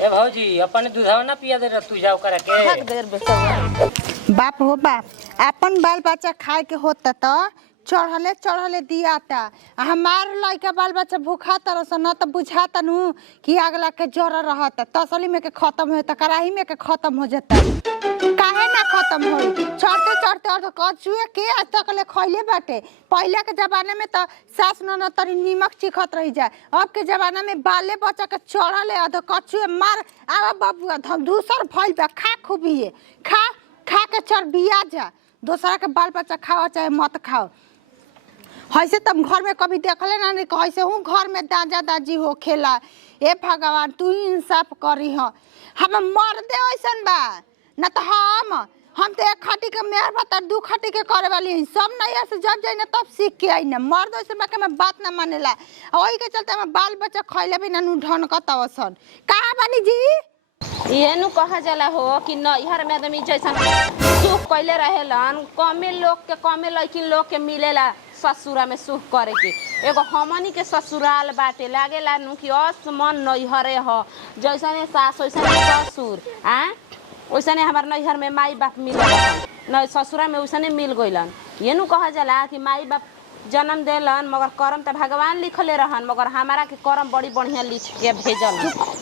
ए भौजी अपन दूधवा ना पिया दे तू जाओ करे के हक देर बेटा बाप हो बाप अपन बाल बच्चा खाए के होता तो चढ़ले चढ़ले दियाता हमार लड़का बाल बच्चा भूखा तरस न तो बुझाता नु कि अगला के जर रहता तसली में के खत्म हो कड़ाही में के खत्म हो जाता काहे ना खत्म हो चढ़ते चढ़ते और कचुए के आज तक ले खइले बाटे पहले के जमाने में तो सास न तरी नीमक चिखत रही जाए अब के जमाना में बाले बच्चा के चढ़ले अध कचुए मार आवा बबुआ हम दूसर फैल बा खा खूबिए खा खा के चढ़ बिया जा दूसरा के बाल बच्चा खाओ चाहे मत खाओ ऐसे तुम घर में कभी देखले ना नहीं कैसे हूँ घर में दादा दादी हो खेला ए भगवान तू ही इंसाफ करी हो हम मर दे ऐसन बा न तो हम तो एक खटी के मेहर बता दू खटी के करे वाली हैं सब नहीं ऐसे जब जाए ना तब सीख के आई ना मर्द ऐसे बाकी मैं बात ना मानेला वही के चलते मैं बाल बच्चा खैले भी ना ढन कतवसन कहाँ बनी जी ये नु कहा जाला हो कि नैहर में आदमी जैसन सुख कैले रहेलन कमे लोग के कमे लड़किन लोग के मिलेला ससुरा में सुख करे के एगो हमनी के ससुराल बाटे लागेला नु कि असमन नैहरे हो जैसने सास वैसने ससुर आ वैसने हमार नैहर में माई बाप मिलन न ससुरा में वैसने मिल गइलन ये नु कहा जाला कि माई बाप जन्म देलन मगर करम त भगवान लिखले रहन मगर हमारा के करम बड़ी बढ़िया लिख के भेजल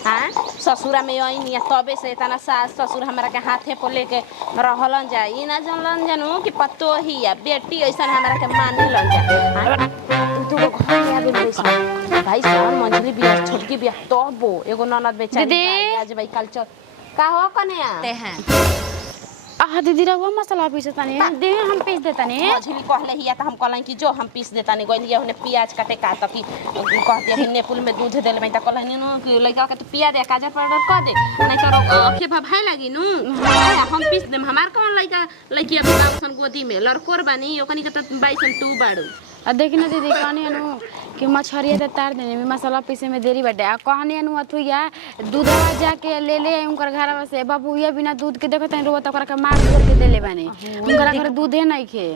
हां ससुरा में आईनी तबे से इतना सास ससुर हमारा के हाथे पर लेके रहलन जा ई ना जानलन जानू कि पत्तो ही या बेटी ऐसा हमारा के मानलन जा तू घर में आगे भाई साहब मंजली बिया छोटकी बिया तबो एगो ननद बेचारी आज भाई कल का हो कने आते हैं दीदी रहुआ मसाला पीस तानी दे हम पीस देतानी मछली कहले हिया त हम कहलन कि जो हम पीस देतानी गइलिया होने प्याज काटे का त कि कहतिया कि नेपुल में दूध देले मैं त कहलन न कि लइका के त पिया दे काजर पाउडर क दे नहीं त अखे भाई लागी नु हम पीस देम हमार कौन लइका लइकिया बिनासन गोदी में लड़कोर बानी ओकनी के त बाइसन तू बाड़ू देखी ना दीदी कहनी अनु कि मछरिया तो तार देने में मसाला पीसे में देरी बटे आ कहनी अनु अथुया दूधवा जाके ले उनकर घरवा से बाबू ये बिना दूध के देखत रोत ओकरा के मार के देले बानी उनकर घर दूधे नहीं खे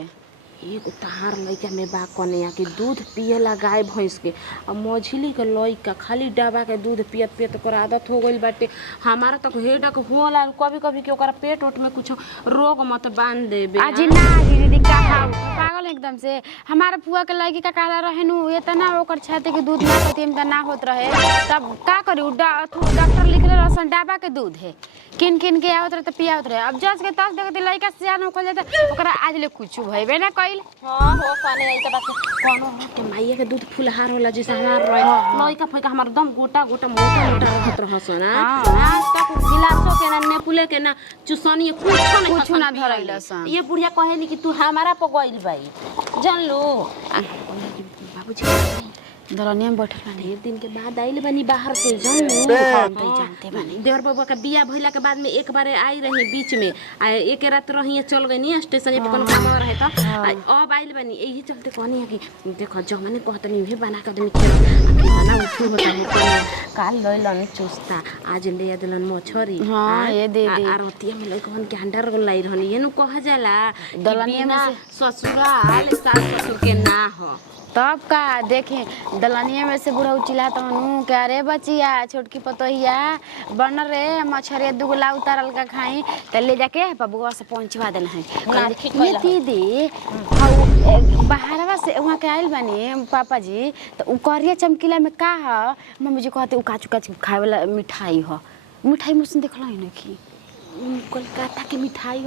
एगो तहार लइका में बा कने कि दूध पियला गाय भैंस के और मझिली के लइका खाली डाबा के दूध पियत पियत ओकर आदत हो गइल बाटे हमारा तक हेडक होला कभी कभी के ओकरा पेट ओट में कुछ रोग मत बांध देबे आज ना दीदी का पागल एकदम से हमारा फुआ के लड़की का काला रहेनु इतना ओकर छाती के दूध ना पति में ना होत रहे तब का करी डॉक्टर लिखले रसन डाबा के दूध है किन के आवत रहे त पियावत रहे अब जस के तस देखत लड़का सियान होखल जाता ओकरा आज ले कुछ भइबे ना कइल हां हो कने आई त बात कोनो के माईया के दूध फुलहार होला जैसे हमार रहे लइका फइका हमार दम गोटा गोटा मोटा मोटा रहत रहसन आज तक गिलासो के ना नेपुले के ना चुसनी कुछ ना धरैलसन ये बुढ़िया कहेली कि तू हमारा प गइल बाई जान लो बाबूजी दलनिया में बैठल बानी ढेर दिन के बाद आइल बानी बाहर से जानते बानी देवर बाबा का बिया भइला के बाद में एक बार आई रही बीच में आ एक रात रही चल गई स्टेशन पे कोनो काम रहे त अब आइल बानी यही चलते कहनी है कि देखो जो मैंने कहतनी भी बना के आदमी खाना उठू होता है काल लइलन चुस्ता आज ले देलन मछरी हां ये दे दे आरतिया में लइकन के अंडर लाई रहनी ये नु कहा जाला दलनिया में ससुराल सास ससुर के ना हो तब का देखे दलनिया में से बुढ़ा चिल्लात हनु के अरे बचिया छोटकी पतोहिया बन रे मछरिया दुगला उतारल का खाई त ले जाके बबुआ से पहुंचवा देना है ये दीदी बाहरवा से वहां के आइल बानी पापा जी तो उ करिया चमकीला में का ह मम्मी जी कहते उ काचू काचू खाए वाला मिठाई ह मिठाई मुझसे देखला है ना कि कोलकाता के मिठाई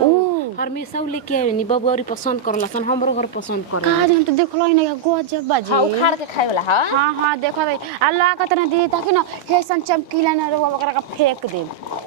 हमेशा लेके आवेनी बबुआरी पसंद करलसन हमरो घर पसंद कर का हम तो देखलो ही नहीं गजब बाजी हां उखाड़ के खाए वाला हां हां देखो भाई अल्लाह का तना दी ताकि ना हेसन चमकीला ना रो ओकरा का फेंक दे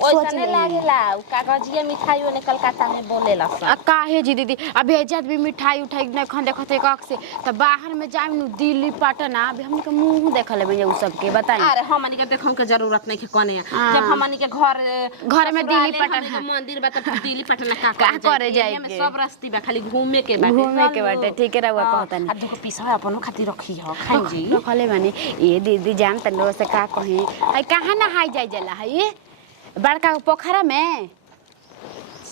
ओइसने लागेला कागजिया मिठाई ओने कलकत्ता में बोलेला आ काहे जी दीदी अभी इज्जत भी मिठाई उठाई न खन देखत एक अख से त बाहर में जाम नु दिल्ली पटना अभी हमनी के मुंह देखले बे उ सब के बताई अरे हमनी के देखम के जरूरत नहीं के कोने जब हमनी के घर में दिल्ली पटना मंदिर बा त दिल्ली पटना का करे जाए में सब रास्ती बा खाली घूमे के बाटे ठीक है रहुआ कहता नहीं आ देखो पीसा अपनो खातिर रखी ह खाई जी रखले बानी ये दीदी जान तनो से का कहे आई कहां ना हाई जाय जाला है ये बड़का पोखरा में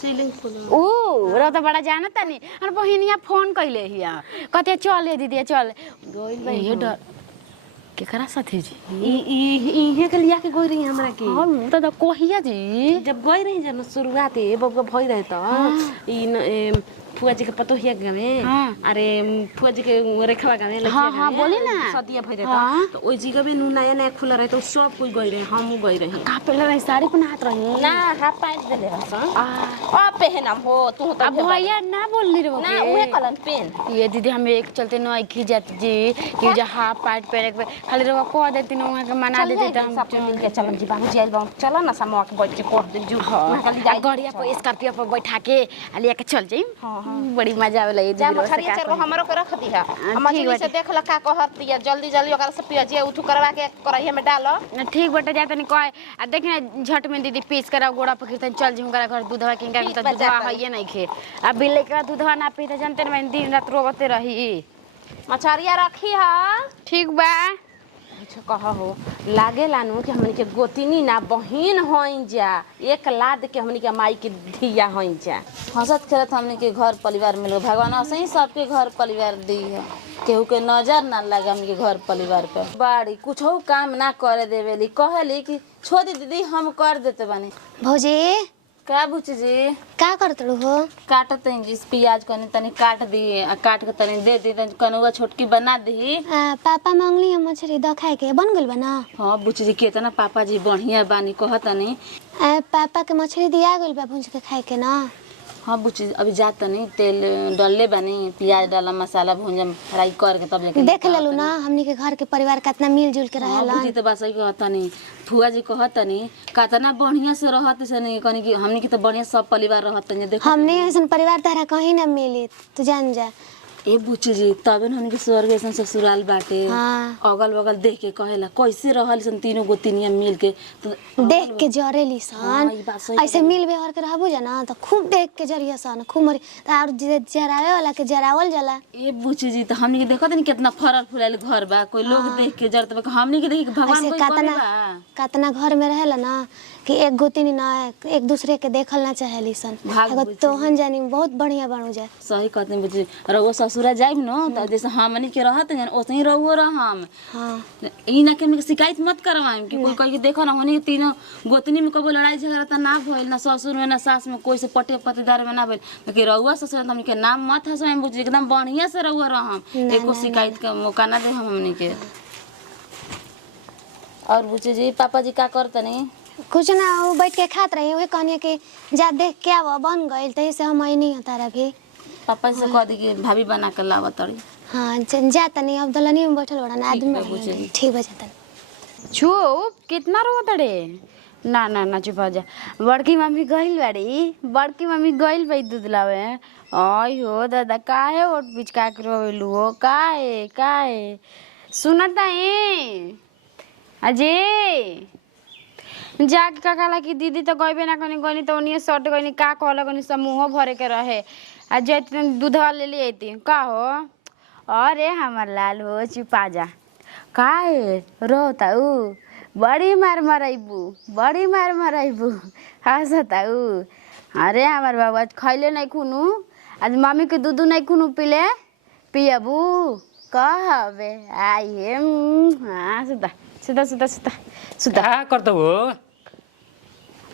सीलिंग फुल रो तो बड़ा जानता नहीं और बहिनिया फोन कइले हिया कहते चल दीदी चल गइल बा ये डर केकरा साथे जी? इहे के लिया के गई रही हमरा के। हम तो कोहिया जी जब गई रही जब शुरुआते बबुआ भई रहे त ई फुआ जी के पतोहिया गावे। अरे फुआ जी के रेखवा गावे लइका। हाँ बोली ना सदिया भई रहे त ओइ जगह में नया नया खुला रहे त सब कोई गई रहे हमहू गई रही। का पहले रही साड़ी पहनात रही ना हाफ पैंट देले हसन आ पहनम हो तू त अब भैया ना बोलली रे ना उहे कलन पेन। ये दीदी हम एक चलते न खी जाती जी कि जो हाफ पैंट पहने के खाली रवा को देती न वहां के मना देती त हम सब मिल के चलन जी बाबू जी आइल बा चल ना समवा के बैठ के कोट दे जू वहां खाली जाई गाड़िया पर स्कॉर्पियो पर बैठा के लिया के चल जाई। बड़ी मजा आवेला ये जा मछरिया चार गो हमरो के रख दिहा मछली से देख ल का कहत दिया जल्दी जल्दी ओकरा से पियाजी उठू करवा के करहिया में डाल। ठीक बेटा जा तनी कह आ देख ना झट में दीदी पीस करा गोड़ा पकड़ तनी चल जी हमरा घर दूधवा के त दूधवा हइए नहीं खे अब बिल्ले के दूधवा ना पी त जानते न मैं दिन रात रोवते रही। मछरिया रखी हा ठीक बा। अच्छा कहा हो लागे लानू कि हमनी के गोतिनी ना बहिन होइन जा एक लाद के हमनी के माई के धिया होइन जा। हंसत खेलत हमने के घर परिवार मिल भगवान ऐसे ही सबके घर परिवार दी है केहू के नजर ना लगे हमने के घर परिवार पे बाड़ी कुछ काम ना करे देवेली कहेली कि छोड़ दीदी हम कर देते बानी। भौजी का बुची जी का करत हो? काटत जी प्याज कनी तनी काट दी काट के तनी दे दी कनुआ छोटकी बना दी। पापा मांगली है मछली द खाए के बन गइल बना। हाँ बुची जी केतना पापा जी बढ़िया बानी कहतनी पापा के मछली दिया गइल बा भूंज के खाए के ना। हाँ बुची अभी जात तनी तेल डालले बानी प्याज डाला मसाला भूंजम फ्राई करके तब जाके देख लेलू ना हमनी के घर के परिवार कितना मिलजुल के रहेला। बुची तो बस कहतनी फुआ जी कहतनी कितना बढ़िया से रहत सनी कनी कि हमनी के तो बढ़िया सब परिवार रहत देखो हमने ऐसन परिवार तारा कहीं ना मिली तू जान जा। ए बुची जी तबे हमनी के स्वर्ग ऐसन ससुराल बाटे। हाँ। अगल बगल देख के कहेला कैसे रहल सन तीनों गोतिनिया मिल के तो देख के जरेली सन ई बात सही ऐसे मिल व्यवहार के रहबू जाना तो खूब देख के जरिया सन खूब मरी और जरावे वाला के जरावल जाला। ए बुची जी तो हमनी के देखत नहीं कितना फरल फुलाइल घर बा कोई लोग देख के जरत बा हमनी के देख के भगवान ऐसे कोई कतना बा कतना घर में रहेला ना कि एक गोतिनी ना एक दूसरे के देखल ना चाहेली सन। एगो तोहन जानी बहुत बढ़िया बनू जा। सही कहते बुची रउआ ससुरा जाइब न त जैसे हमनी के रहत न ओसे ही रउआ रहम। हाँ ई ना के हमनी के शिकायत मत करवाएम कि कोई कह के देखो ना हमनी के तीनों गोतनी में कबो लड़ाई झगड़ा त ना भइल ना ससुर में ना सास में कोई से पटे पतेदार में ना भइल लेकिन रउआ ससुर हमनी के नाम मत हसवाएम बुची एकदम बढ़िया से रउआ रहम एको शिकायत का मौका ना दे हमनी के। और बुची जी पापा जी का करतनी कुछ ना वो बैठ के खात रही वही कहनी कि जा देख के आवा बन गइल तही से हम आई नहीं तारा भी। पापा से कह दी कि भाभी बना के लावा तड़ी। हाँ जा तनी अब दलनी में बैठल बड़ा ना आदमी ठीक बा जा तनी। चुप कितना रोत रे ना ना ना चुप हो जा। बड़की मम्मी गइल बाड़ी बड़की मम्मी गइल बई दूध लावे आई हो दादा काहे ओट पिचका के रोवेलू हो काहे काहे सुनत है अजय जाके का कहला कि दीदी तो गइबे ना कनी गनी तो ओनिए सट गनी का कहला कनी समूह भरे के रहे आ जैत दूधवा ले ले आती का हो अरे हमर लाल हो चुपा जा काहे रोताऊ बड़ी मार मराइबू हंसताऊ। अरे हमार बाबा खैले नहीं खुनू आज मम्मी के दूध नहीं खुनू पीले पियबू कहबे आइए हाँ सुता सुता सुता सुता सुता का करत हो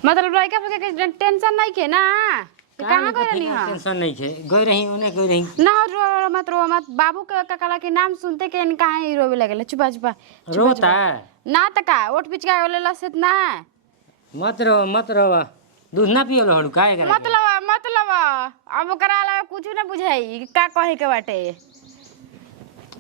मतलब लड़का फड़का के टेंशन नहीं के ना कहाँ गए रही हाँ टेंशन नहीं है गई रही ओने गई रही ना रो मत बाबू के ककला के नाम सुनते के कहाँ ही रोवे लगेला चुपा चुपा रोता ना तका ओट पिचका वाला से ना मत रहो दूध ना पियो हड़ू का एकरा मतलब अब ओकरा अलावा कुछ ना बुझाई का कहे के बाटे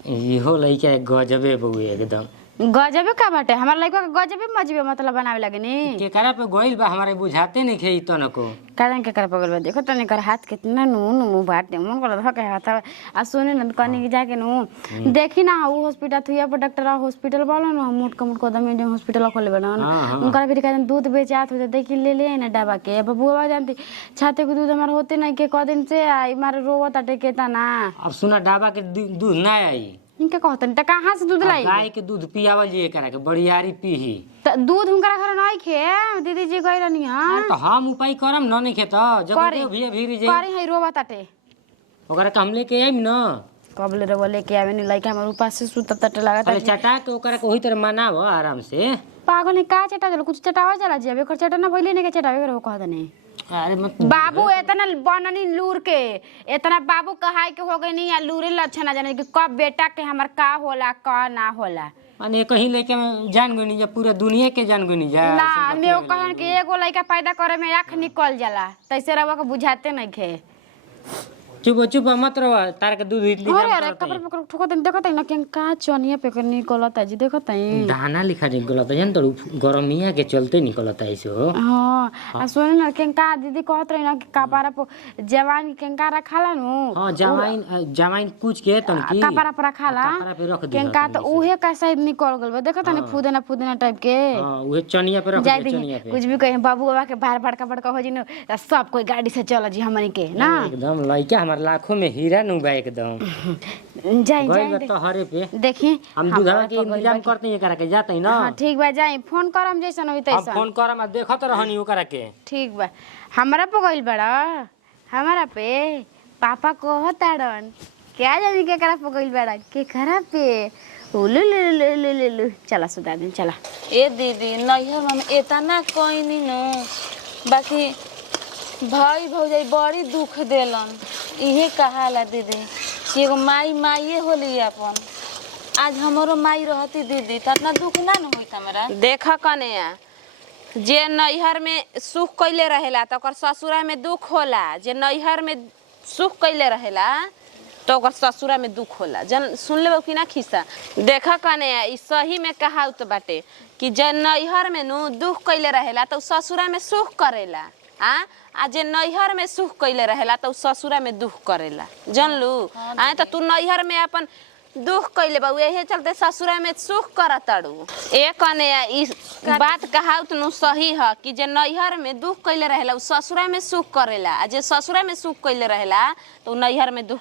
इहो लइका गजबे बउए एकदम गजबे का बाटे हमार लइका के गजबे मजबे मतलब बनावे लगनी केकरा पे गइल बा हमारे बुझाते नहीं खे तन को कारण के कर पगल बा देखो तने कर हाथ कितना नून मुंह बाटे मन कर धक हाथ आ सुने न कनी जाके नु देखी ना वो हॉस्पिटल थुया पर डॉक्टर हॉस्पिटल वाला ना मोट कदम में हॉस्पिटल खोले बना उनका फिर कहन दूध बेचात हो देखी ले ना दवा के बबुआ जानती छाते को दूध हमार होते नहीं के क दिन से आई मारे रोवत अटे केता ना अब सुना डाबा के दूध ना आई इनके कहतन त कहां से दूध लाई गाय के दूध पियावल जी एकरा के बड़ियारी पीही त दूध हुनकरा घर नहीं खे दीदी जी गई रहनी हां तो हम उपाय करम न नहीं खे त जब भी भीरी जे करे है रोवा ताटे ओकरा के हम लेके आइम न कब ले रवा लेके आवे नहीं लइका हमर ऊपर से सुत तट लागत अरे चटा के ओकरा के वही तरह मनाव आराम से। पागल ने का चटा जल कुछ चटावा जला जी अबे कर चटा ना भइले ने के चटावे करे कह दने। अरे मत बाबू इतना बननी लूर के इतना बाबू कहाई के हो गई नहीं या लूरे लक्षण ना जाने कि कब बेटा के हमर का होला का ना होला। माने कहीं लेके जान गई नहीं जा पूरा दुनिया के जान गई नहीं जा। ना मैं कहन कि एगो लइका पैदा करे में आँख निकल जाला तैसे रवा के बुझाते नहीं खे। चुप चुप मत रहो तार के दूध इतली अरे अरे कपर पकड़ ठोकत देखत है ना कि का चनिया पे कर निकलत है जी देखत है दाना लिखा निकलत है जान तो गरमिया के चलते निकलत है ऐसे हो। हां आ सुन ना कि का दीदी कहत रही ना कि कपारा पर जवान के का रखाला नु। हां जवाइन कुछ के तनकी कपारा पर रखाला कपारा पे रख दे का तो उहे का शायद निकल गल बा देखत है ना फुदेना टाइप के। हां उहे चनिया पे रख दे चनिया पे कुछ भी कहे बाबू बाबा के बाहर बड़का हो जी न सब कोई गाड़ी से चल जी हमनी के ना एकदम लइका हमार लाखों में हीरा नु बा एकदम। जाई गई तो हरे पे देखी हम दूधवा के इंतजाम करते हैं करा के जाते हैं ना। हां ठीक बा जाई फोन करम जैसन होई अब तैसन फोन करम देखत रहनी ओकरा के। ठीक बा हमरा पे गइल बड़ा हमरा पे पापा कहताड़न क्या जानी के करा पे गइल बड़ा के करा पे उलु लु लु लु लु लु चला सुधा दिन चला। ए दीदी नैहर में एतना कोई नहीं नो बाकी भाई भौजाई बड़ी दुख देलन इहे कहाला दीदी कि एगो माई माइए होली अपन। आज हमरो माई रहती दीदी त इतना दुख ना न होई हमरा। देख कन्या जे नैहर में सुख कैले रहेला तो ओकर ससुरा में दुख होला। जे नैहर में सुख कैले रहेला तो ओकर ससुरा में दुख होला। जन सुन लेबो कि ना खिस्सा। देख कन्या ई सही में कहावत बाटे कि जे नैहर में नु दुख कैले रहेला तो ससुरा में सुख करेला। आ जे नैहर में सुख कैले रहेला तो ससुरा में दुख करेला जानलू। तो तू नैहर में अपन दुख कैले बा यही चलते ससुरा में सुख करताड़ू। एक ई बात कहावत नु सही है कि जे नैहर में दुख कैले रहेला उ ससुरा में सुख करेला। आ जे ससुरा में सुख कैले रहेला तो नैहर में दुख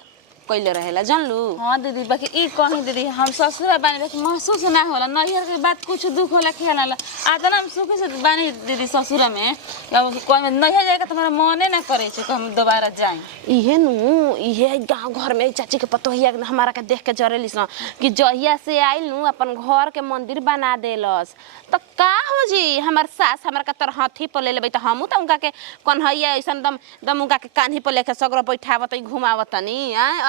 कैले रहेला जानलू। हां दीदी बाकी ई कहीं दीदी हम ससुरा बानी बाकी महसूस ना होला नैहर के बात कुछ दुख होला खेला आतना हम सुख से बानी दीदी ससुरा में अब कोई नैहर जाए तुम्हारा मने ना करे छे कि हम दोबारा जाए। इहे नु इहे गांव घर में चाची के पतोहिया हमारा के देख के जरेलिस न कि जहिया से आइल नु अपन घर के मंदिर बना देलस। तो का हो जी हमर सास हमरा के तरह हाथी पर ले लेबै त हमहू त उनका के कन्हैया ऐसन दम उनका के कान्ही पर लेके सगरो बैठावत घुमावत नी।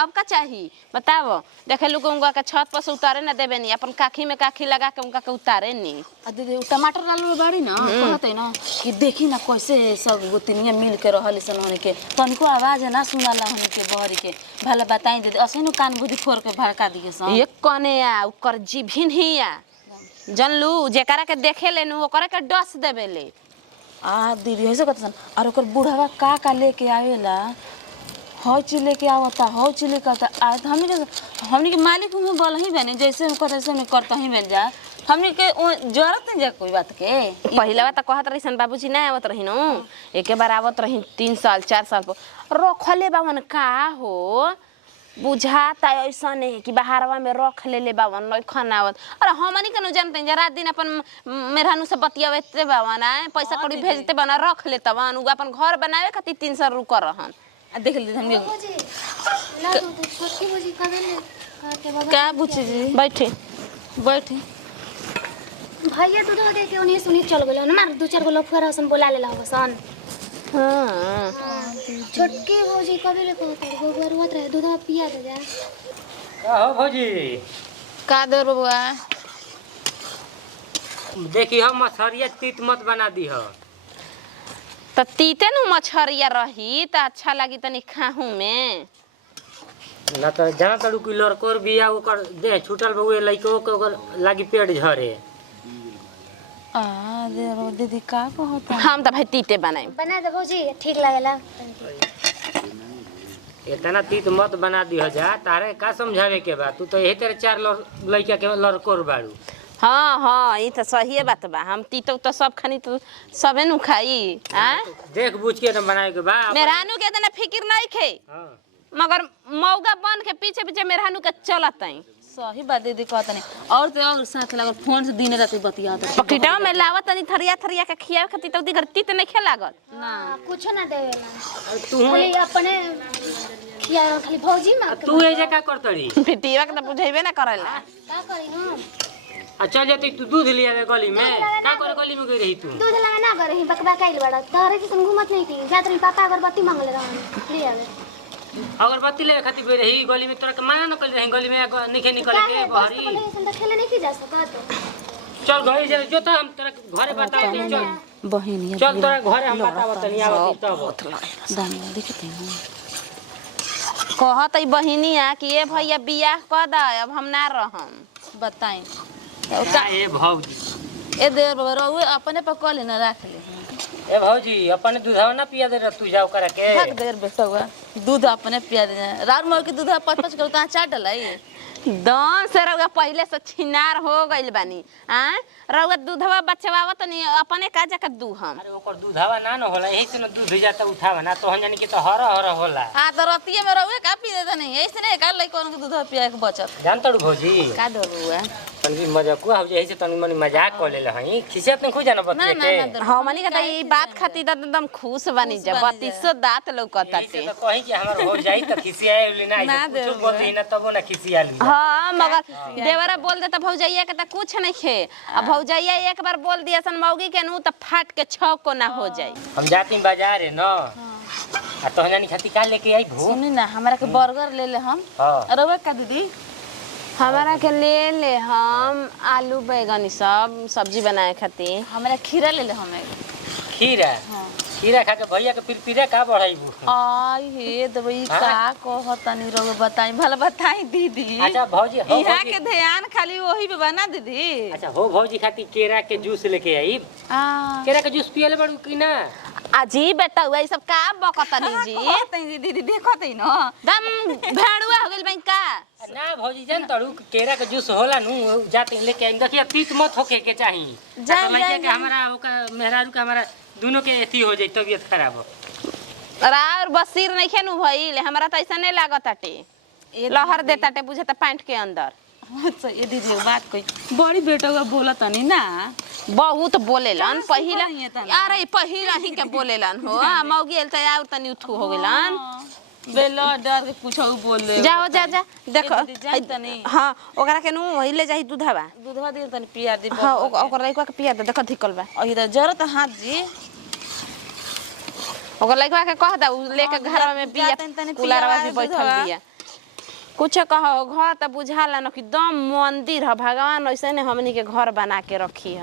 अब का चाहिए बताओ। देखे लोग उनका के छत पर से उतारे ना देबे नी अपन काखी में काखी लगा के उनका के उतारे नी। आ दीदी टमाटर डालल बाड़ी ना कहत है ना कि देखी ना कैसे सब गोतनिया मिल के रहल सन होने के तनको आवाज ना सुनाला होने के बहरी के भला बताई दीदी असै नु कान बुद्धि फोड़ के भड़का दिए सन। ये कने आ उकर जीभिन हिया जानलू जेकरा के देखे लेनु ओकरा के डस देबे ले। आ दीदी ऐसे कहत सन और ओकर बूढ़ावा का लेके आवेला हौ चीज लेके आवता हौ चीज लेके आता आ हमनी के मालिक में बोल ही बने जैसे हम कहते ऐसे में करता ही बन जा हमनी के जरूरत नहीं जा कोई बात के। पहले बात कहत रही सन बाबूजी ना आवत रही नु एके बार आवत रही 3 साल 4 साल पर रखले बावन का हो बुझाता ऐसा नहीं कि बाहरवा में रख ले बावन नहीं खानावत। अरे हमनी के न जानते हैं रात दिन अपन मेहरानू से बतियावते बावन पैसा कौड़ी भेजते बना रख लेता बन उ अपन घर बनावे खातिर 3 साल रुक रहन। देख ली हम क्या पूछे जी बैठे बैठे भैया दूध दे के उन्हीं सुनी चल गेल ना मार 2-4 गो लोग फेर हसन बोला लेला हसन। हां छोटके भौजी कबे ले कहत गोबर होत रहे दूध पिया दे जा। का हो भौजी का दे बबुआ देखी हम मछरिया तीत मत बना दी हो त तीते नु मछरिया रही त अच्छा लागी तनी खाहू में ना तो जहाँ तड़ू की लड़कोर बिया ओकर दे छूटल बउए लइको के ओकर लागी पेट झरे। आ दीदी का कहता हम त भाई तीते बनाई बना दे भौजी ठीक लागेला। इतना तीत मत बना दी हो जा तारे का समझावे के बा तू तो यही तेरे 4 लइका के लड़कोर बाड़ू। हाँ हाँ ये तो सही बात बा हम तीतो तो सब खानी तो सबे नु खाई देख बुझ के न बनावे के बा मेहरानू के इतना फिक्र नहीं खे मगर मौगा बन के पीछे पीछे मेहरानू के चलत आई। सही बात दीदी कहता नहीं और तो और साथ लगल फोन से दिन रात बतिया पकड़ाव में लावत तनी थरिया थरिया के खियावे खातिर तो दी घर तीत नहीं खे लागत ना कुछ ना देवेला तू खाली अपने पिटिया खाली भौजी मार के तू ए जका करतड़ी पिटिया के तो बुझेबे ना करेला का करी हम आ चल जाती तू दूध ले आवे गली में का करे गली में गई रही तू दूध लगा ना करे ही बकबा काइल बड़ा तोरे जैसन घूमत नहीं थी जात रही पापा अगरबत्ती मांगले रहन ले आवे अगरबत्ती ले खातिर गई रही गली में तोरा के मना न कर रही गली में निखे निकल के काहे बहरी बस तो संत खेले नहीं की जा सकत चल घरे जा जो तो हम तोरा घरे बताओ चल बहिनी चल तोरा घरे हम बताओ तनी आवती तब दानी देखते हैं कहत ई बहिनिया कि ए भैया बियाह कर द अब हम ना रहम बताई का ए भौजी ए देर बाबा रहुए अपने पका लेना रख ले ए भौजी अपने दूधवा ना पिया दे रे तू जाओ करा के थक देर बेटा हुआ दूध अपने पिया दे रात मोर के दूध 5-5 किलो ता चाट डलाई दन से रउआ पहले से छिनार हो गइल बानी आ रउआ दूधवा बचवावत तनी अपने का जाके दू हम अरे ओकर दूधवा ना न होला यही से न दूध जाता उठावा ना तो हम जानी कि तो हर हर होला हां तो रतिये में रहुए का पी देता नहीं ऐसे नहीं का लइकन के दूध पिया के बचत जानतड़ू भौजी का दरुआ तनी मजाक हुआ यही से तनी मनी मजाक कर लेले हई खिसियत न खुद जाना बतिए के हमनी के त ई बात खातिर त एकदम खुश बनी जा 3200 दांत लौकताते यही से तो कहीं कि हमर हो जाई त खिसियाए ले ना कुछ बोलती ना तबो ना खिसिया ली हां मगर देवरा बोल दे त भौजैया के त कुछ नहीं खे अब भौजैया एक बार बोल दिया सन मौगी के नु त फाट के छौ को ना हो जाई हम जाती बाजार है न आ तो जानी खाती का लेके आई भू सुनी ना हमरा के बर्गर ले ले हम हां रहुए का दीदी हमारा के ले हम आलू बैगन सब सब्जी बनाए खातिर हमरा खीरा ले ले हमें खीरा खीरा खा के भैया के पिरपिरा का बढ़ाईबू आई हे दबई का कहतनी रहुए बताई भला बताई दीदी अच्छा भौजी हो इहा भौजी के ध्यान खाली वही पे बना दीदी अच्छा हो भौजी खाती केरा के जूस लेके आई आ केरा के जूस पियले बड़ू कि ना अजी बेटा हुआ ई सब का बकतनी जी कहतई दीदी देखतई न दम भेड़ुआ हो गइल बैंक का ना भौजी जान तड़ू केरा के जूस होला नु जाते लेके आई देखिए तीत मत होके के चाहिए जान, लइका के जान। हमारा ओका मेहरारू के हमारा दोनों के एथी हो जाई तबीयत खराब हो रार बसीर नहीं खेनु भइल हमरा त ऐसा नहीं लागत आटे लहर देताटे बुझे त पैंट के अंदर अच्छा ये दीदी एक बात कोई बड़ी बेटा का बोला तनी ना बहुत बोलेलन पहिला सुनाइए तनी। अरे पहिला ही के बोलेलन हो आ मौगी एल त और तनी उठू हो गेलन बेलो डर के पूछो बोले जाओ जा जा देखो दीदी जाई तनी हां ओकरा के नु वही ले जाई दूधवा दूधवा दे तनी पिया दी हां ओकरा लइका के पिया दे देखो धिकल बा और इधर जरूरत हाथ जी ओकर लइका के कह दा उ लेके घर में बिया तनी कुलारवा पियावा में बैठल दूधवा। बिया कुछ कहो घर त बुझाला न कि दम मंदिर ह भगवान ऐसे ने हमनी के घर बना के रखी ह